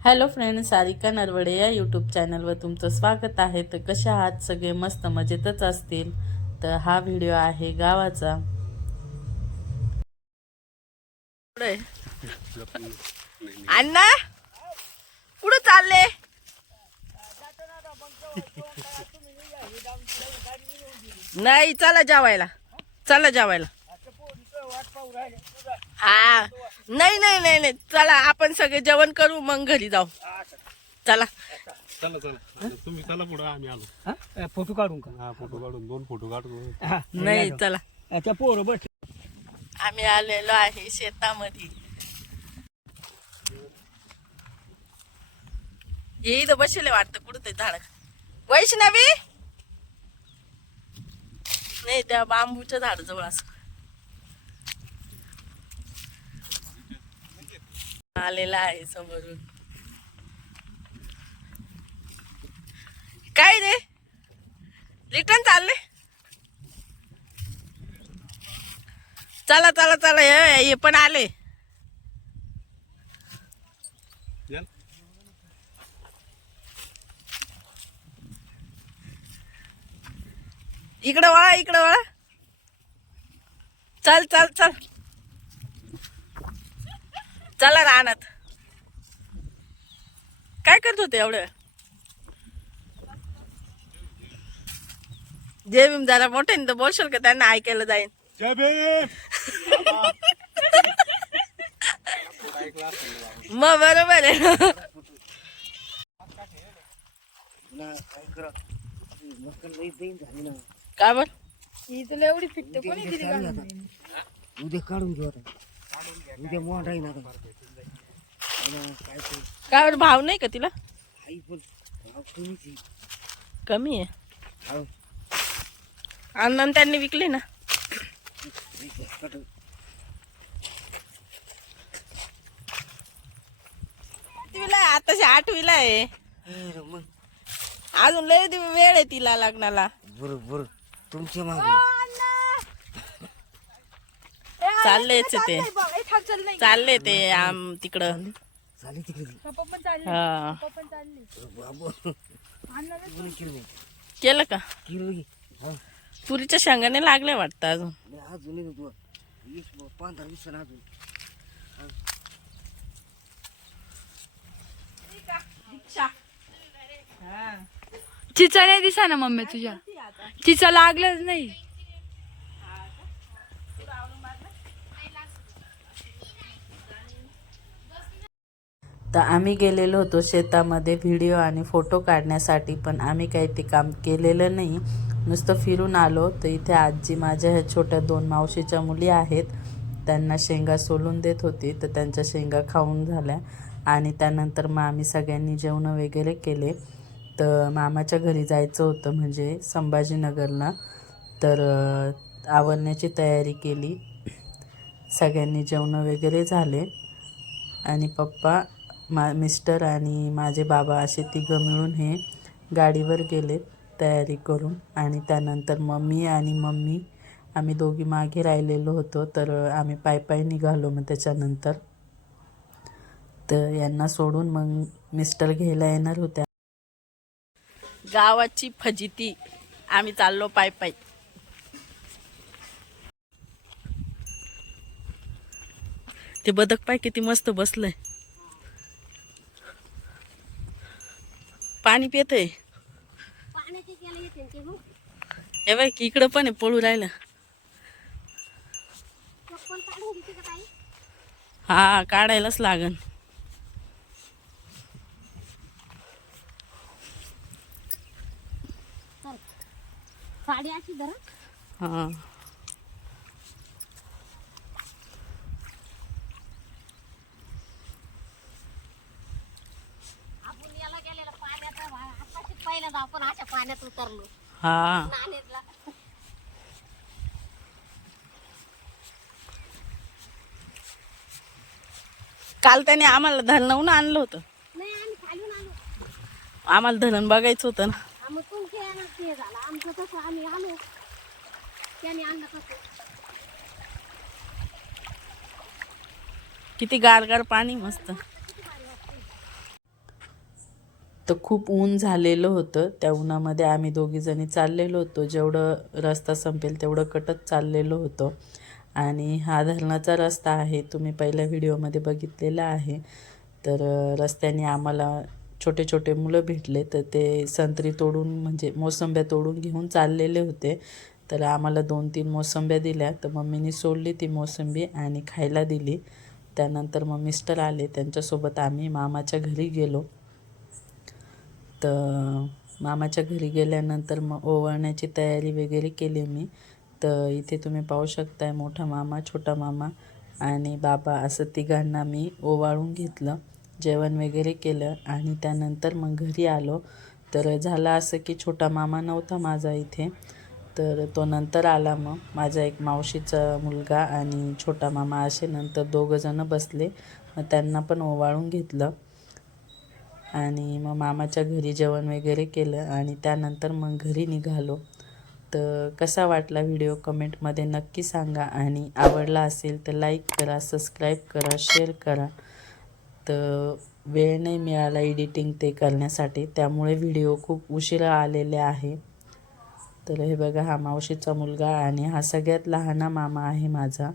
Hello friend Sarika Narwade या YouTube चॅनलवर तुमचं स्वागत आहे. तर कशा आहात? सगळे मस्त मजेतच असतील. तर हा व्हिडिओ आहे गावाचा. अण्णा कुठं चालले? नाही चला जेवायला. चला जेवायला. हा. नाही नाही नाही नाही. चला आपण सगळे जेवण करू मग घरी जाऊ. चला. चला चला. तुम्ही चला पुढे आम्ही आलो? फोटो काढून का? हा फोटो काढून दोन फोटो काढतो. हा, नाही चला. अच्छा पोरं बस. आम्ही आलेलो आहे शेतामध्ये. हे इथं बसले वाटतं कुठं ते झाड. वैष्णवी? नाही त्या बांबूच्या झाड जवळ असं. आलेला आहे समोरून. काय रे? रिटर्न चालले चला चला चला हे पण आले. चल. इकडं वळा इकडं वळा. चल चल चल. चला रानात. काय करत होते एवढं? जे भीम जरा मोठे तर बोलशील का त्यांना ऐकायला जाईन? मग बरोबर आहे. काय बोल उद्या काढून घेऊ आता. उद्या मोहन राहील आता. आणि काय करू काय बरं भाव नाही का तिला? आई पण भाव कमीच आहे. कमी आहे. हो. आणि त्यांनी विकली ना. ठीक आहे, काढू. आठवीला आहे, आताशी आठवीला आहे. अरे मग. अजून लय दिव- वेळ आहे तिला लग्नाला. बरं बरं. तुमच्या मागे. चाललेच ते. चालले ते आम तिकडं. झाली तिकडे. हा बाबू. कोणी केलं का? केलं की हा. तुरीच्या शेंगाने लागले वाटतं अजून. नाही अजून नाही तू वीस पंधरा वीस जण अजून. चिचा नाही दिसा ना मम्मी तुझ्या. चिचा लागलंच नाही. तर आम्ही गेलेलो होतो शेतामध्ये व्हिडिओ आणि फोटो काढण्यासाठी पण आम्ही काही ते काम केलेलं नाही. नुसतं फिरून आलो. तर इथे आजी माझ्या ह्या छोट्या दोन मावशीच्या मुली आहेत. त्यांना शेंगा सोलून देत होती. तर त्यांच्या शेंगा खाऊन झाल्या. आणि त्यानंतर मग आम्ही सगळ्यांनी जेवणं वगैरे केले. तर मामाच्या घरी जायचं होतं म्हणजे संभाजीनगरला. तर आवडण्याची आवरण्याची तयारी केली. सगळ्यांनी जेवणं वगैरे झाले. आणि पप्पा मा मिस्टर आणि माझे बाबा असे तिघं मिळून हे गाडीवर गेले तयारी करून. आणि त्यानंतर मम्मी आणि मम्मी आम्ही दोघी मागे राहिलेलो होतो तर आम्ही पाय पाय निघालो मग त्याच्यानंतर. तर यांना सोडून मग मिस्टर घ्यायला येणार होत्या. गावाची फजिती. आम्ही चाललो पाय पाय ते बदक पाय किती मस्त बसलंय. पाणी पित हे बाय इकडं पण आहे पळू राहिलं. हा काढायलाच लागन. साडी अशी हा आपण याला गेलेला पाण्यात आताशी पहिल्यांदा आपण अशा पाण्यात उतरलो. हा. नाणेतला काल त्याने आम्हाला धरणवून आणलं होतं. नाही आम्ही खालून आलो. आम्हाला धरण बघायचं होतं ना. मग तुमचे येणार ते झालं. आमचं तसं आम्ही आलो. त्याने आणलं कसं किती गार गार पाणी मस्त. तर खूप ऊन झालेलं होतं. त्या उन्हामध्ये आम्ही दोघीजणी चाललेलो होतो. जेवढं रस्ता संपेल तेवढं कटत चाललेलो होतो. आणि हा धरणाचा रस्ता आहे. तुम्ही पहिल्या व्हिडिओमध्ये बघितलेला आहे. तर रस्त्याने आम्हाला छोटे छोटे मुलं भेटले. तर ते संत्री तोडून म्हणजे मोसंब्या तोडून घेऊन चाललेले होते. तर आम्हाला दोन तीन मोसंब्या दिल्या. तर मम्मीनी सोडली ती मोसंबी आणि खायला दिली. त्यानंतर मग मिस्टर आले. त्यांच्यासोबत आम्ही मामाच्या घरी गेलो. तर मामाच्या घरी गेल्यानंतर मग ओवाळण्याची तयारी वगैरे केली मी. तर इथे तुम्ही पाहू शकताय मोठा मामा छोटा मामा आणि बाबा असं तिघांना मी ओवाळून घेतलं जेवण वगैरे केलं आणि त्यानंतर मग घरी आलो. तर झालं असं की छोटा मामा नव्हता माझा इथे. तर तो नंतर आला मग. माझा एक मावशीचा मुलगा आणि छोटा मामा असे नंतर दोघंजणं बसले. मग त्यांना पण ओवाळून घेतलं. आणि मग मामाच्या घरी जेवण वगैरे केलं आणि त्यानंतर मग घरी निघालो. तर कसा वाटला व्हिडिओ कमेंटमध्ये नक्की सांगा आणि आवडला असेल तर लाईक करा सबस्क्राईब करा शेअर करा. तर वेळ नाही मिळाला एडिटिंग ते करण्यासाठी त्यामुळे व्हिडिओ खूप उशिरा आलेले आहे. तर हे बघा हा मावशीचा मुलगा आणि हा सगळ्यात लहाना मामा आहे माझा.